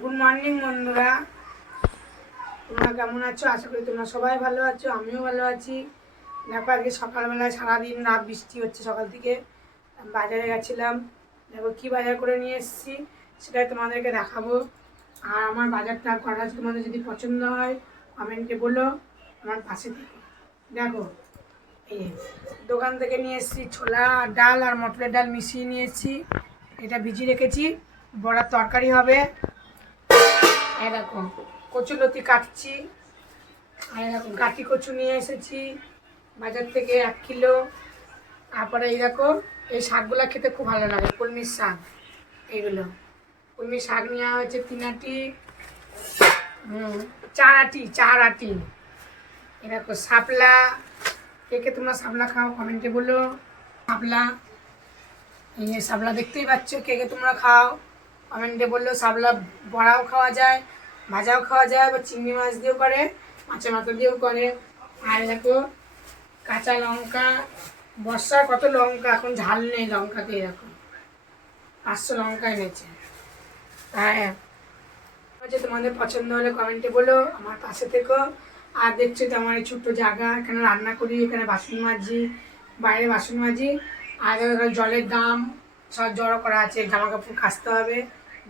Good morning বন্ধুরা, তোমরা কেমন আছো? আশা করি তোমরা সবাই ভালো আছো, আমিও ভালো আছি। দেখো আজকে সকালবেলায় সারাদিন রাত বৃষ্টি হচ্ছে, সকাল থেকে বাজারে গেছিলাম। দেখো কী বাজার করে নিয়ে এসেছি সেটাই তোমাদেরকে দেখাবো। আর আমার বাজারটা করা তোমাদের যদি পছন্দ হয় কমেন্টে বলো, আমার পাশে থেকে। দেখো এই দোকান থেকে নিয়ে এসেছি ছোলা ডাল আর মটরের ডাল মিশিয়ে নিয়ে এসেছি। এটা ভিজিয়ে রেখেছি, বড়ার তরকারি হবে। এরকম কচুলতি কাটছি, আর এরকম গাটি কচু নিয়ে এসেছি বাজার থেকে 1 কিলো। তারপরে এই দেখো এই শাকগুলো খেতে খুব ভালো লাগে, কলমির শাক। এইগুলো কলমির শাক নেওয়া হয়েছে 3 আটি, 4 আটি। এরকম শাপলা, কে কে তোমরা শাপলা খাও কমেন্টে বলো। শাপলা, এই যে শাপলা দেখতেই পাচ্ছ, কে কে তোমরা খাও কমেন্টে বললো। শাপলা বড়াও খাওয়া যায়, ভাজাও খাওয়া যায়, বা চিংড়ি মাছ দিয়েও করে, মাছের মাথা দিয়েও করে। আর দেখো কাঁচা লঙ্কা, বর্ষার কত লঙ্কা, এখন ঝাল নেই লঙ্কাতে। এরকম 500 লঙ্কা এনেছে। হ্যাঁ, হচ্ছে তোমাদের পছন্দ হলে কমেন্টে বলো, আমার পাশে থেকো। আর দেখছো তো আমার এই ছোট্ট জায়গা, এখানে রান্না করি, এখানে বাসন মাজি, বাইরে বাসন মাজি। আর জলের দাম সব জড়ো করা আছে, জামা কাপড় কাচতে হবে,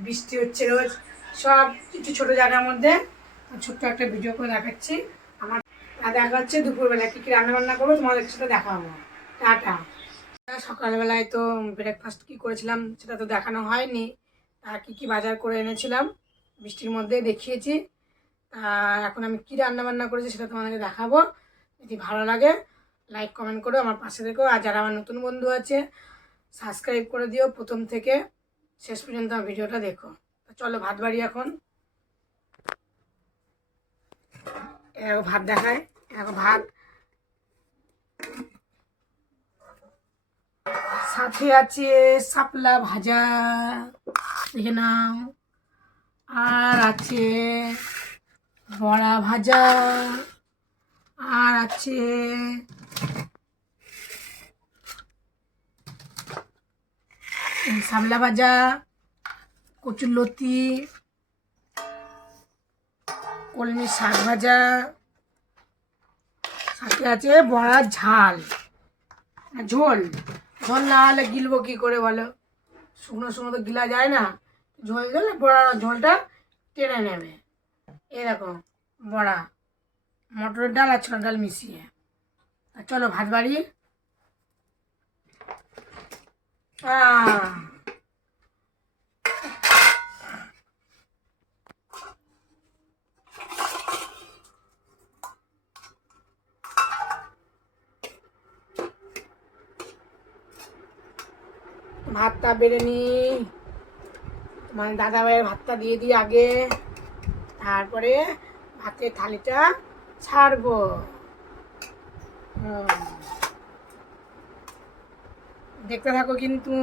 বৃষ্টি হচ্ছে রোজ। সব কিছু ছোটো জায়গার মধ্যে ছোট্ট একটা ভিডিও করে দেখাচ্ছি। আমার দেখা হচ্ছে দুপুরবেলা কী কী রান্নাবান্না করবো তোমাদের সাথে দেখাবো। টাটা। সকালবেলায় তো ব্রেকফাস্ট কী করেছিলাম সেটা তো দেখানো হয়নি। আর কী কী বাজার করে এনেছিলাম বৃষ্টির মধ্যে দেখিয়েছি। এখন আমি কী রান্নাবান্না করেছি সেটা তোমাদেরকে দেখাবো। যদি ভালো লাগে লাইক কমেন্ট করো, আমার পাশে থেকো। আর যারা আমার নতুন বন্ধু আছে সাবস্ক্রাইব করে দিও, প্রথম থেকে শেষ পর্যন্ত আমার ভিডিওটা দেখো। চলো ভাত বাড়ি এখন। এরকম ভাত দেখায়, এরকম ভাত, সাথে আছে শাপলা ভাজা, দেখে নাও। আর আছে বড়া ভাজা, আর আছে শাপলা ভাজা, কচুরলতি, কলমি শাক ভাজা, সাথে আছে বড়ার ঝাল, ঝোল। ঝোল না হলে গিলবো কী করে বলো, শুকনো শুকনো তো গিলা যায় না। ঝোল দিলে বড়ার ঝোলটা টেনে নেবে। এরকম বড়া, মটরের ডাল আর ছোলার ডাল মিশিয়ে। চলো ভাত বাড়ি। ভাতটা বেড়ে নি, মানে দাদাভাইয়ের ভাতটা দিয়ে দিই আগে, তারপরে ভাতের থালিটা ছাড়বো। দেখতে থাকো কিন্তু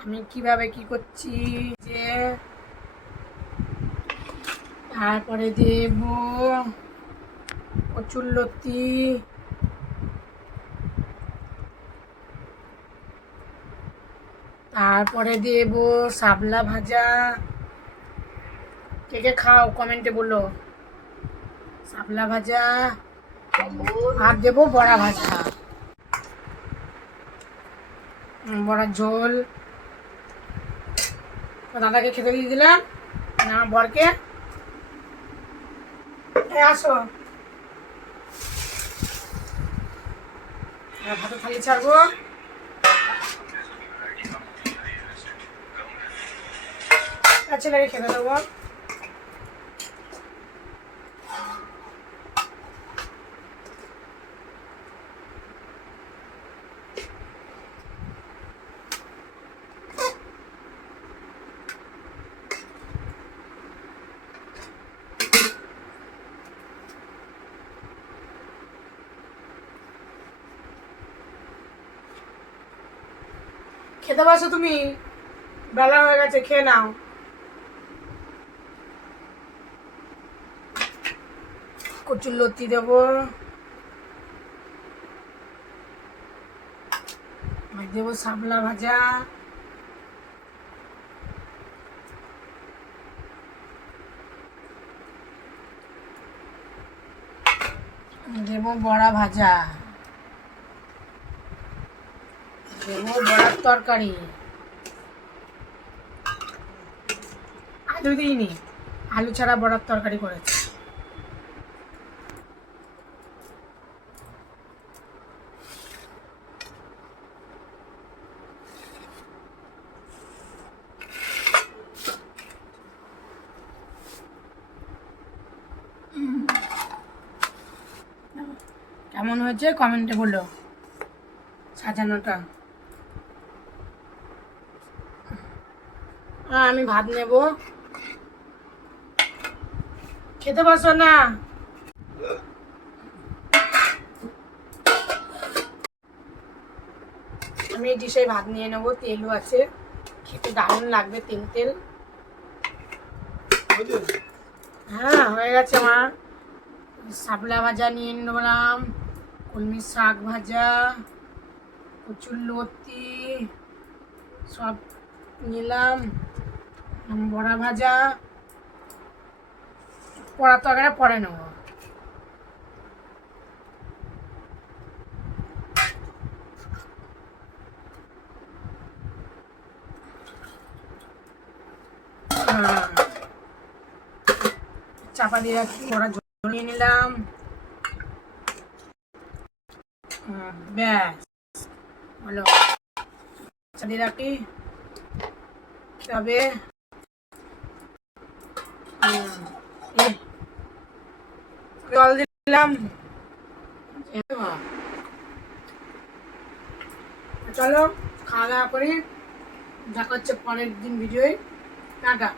আমি কিভাবে কি করছি। যে তারপরে দেব কচুরলতি, তারপরে দেব শাপলা ভাজা। কে কে খাও কমেন্টে বলো। শাপলা ভাজা, আর দেবো বড়া ভাজা, বড়ার ঝোল। দাদাকে খেতে দিয়ে দিলাম, আমার বরকে। আসো, ভাতের থালি ছাড়বো। ছেলেকে খেতে দেবো। খেতে বসো তুমি, বেলা হয়ে গেছে, খেয়ে নাও। কচুরলতি দেবো, দেবো শাপলা ভাজা, দেবো বড়া ভাজা, দেবো বড়ার তরকারি। আলু দিইনি, আলু ছাড়া বড়ার তরকারি করেছে। কেমন হয়েছে কমেন্টে বলো সাজানোটা। আমি ভাত নেব, খেতে বসো না। আমি এই ডিশে ভাত নিয়ে নেবো, তেলও আছে, খেতে দারুণ লাগবে, তেল তেল। হ্যাঁ হয়ে গেছে আমার। শাপলা ভাজা নিয়ে নিলাম, কলমি শাক ভাজা, কচুর লতি সব নিলাম, বড়া ভাজা। পড়ার তরকারি পরে নেবো। চাপা দিয়ে রাখি, বড়া ঝোল নিয়ে নিলাম। ব্যাস হলো, দিয়ে রাখি। তবে জল দিলাম। চলো খাওয়া দাওয়া করি, দেখা হচ্ছে পরের দিন ভিডিওয়। টাটা।